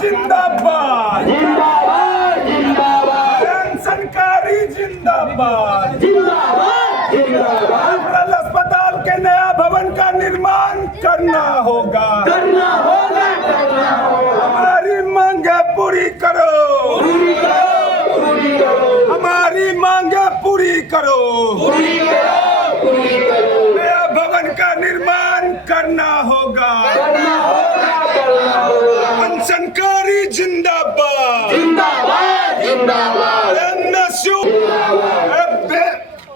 जिंदाबाद जिंदाबाद जिंदाबाद सरकारी जिंदाबाद जिंदाबाद जिंदाबाद जनरल अस्पताल के नया भवन का निर्माण करना होगा करना होगा करना होगा हमारी मांगे पूरी करो पूरी करो पूरी करो हमारी मांगे पूरी करो पूरी करो पूरी करो नया भवन का निर्माण करना होगा करना होगा करना होगा सरकारी जिंदाबाद जिंदाबाद जिंदाबाद एमएसयू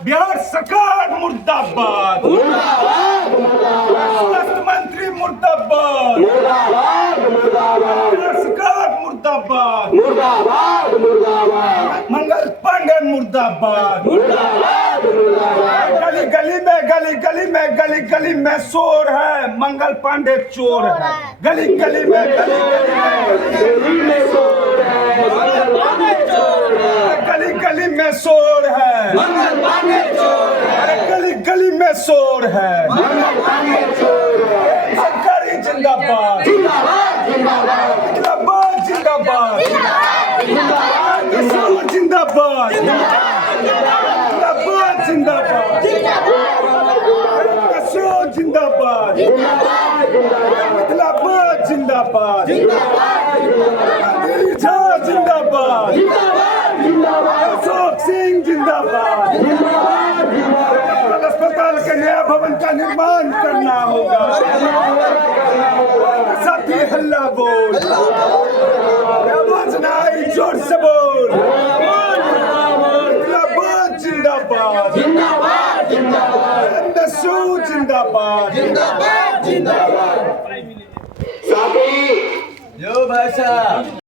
बिहार सरकार मुर्दाबाद मुर्दाबाद मुर्दाबाद स्वास्थ्य मंत्री मुर्दाबाद मुर्दाबाद मुर्दाबाद बिहार सरकार मुर्दाबाद मुर्दाबाद मुर्दाबाद मंगल पांडे मुर्दाबाद मुर्दाबाद मुर्दाबाद गली गली में शोर है मंगल पांडे चोर है गली गली में दिल्ली में शोर है मंगल पांडे चोर है गली गली में शोर है मंगल पांडे चोर है गली गली में शोर है मंगल पांडे चोर है सरकारी जिंदाबाद जिंदाबाद जिंदाबाद जिंदाबाद जिंदाबाद जिंदाबाद जिंदाबाद जिंदाबाद जिंदाबाद जिंदाबाद जिंदाबाद जिंदाबाद अशोक सिंह जिंदाबाद अस्पताल के नया भवन का निर्माण करना होगा साथी हल्ला बोल आवाज नहीं जोर से बोल जिंदाबाद जिंदाबाद जिंदाबाद एमएसयू जिंदाबाद जिंदाबाद जिंदाबाद साथी जो भाषा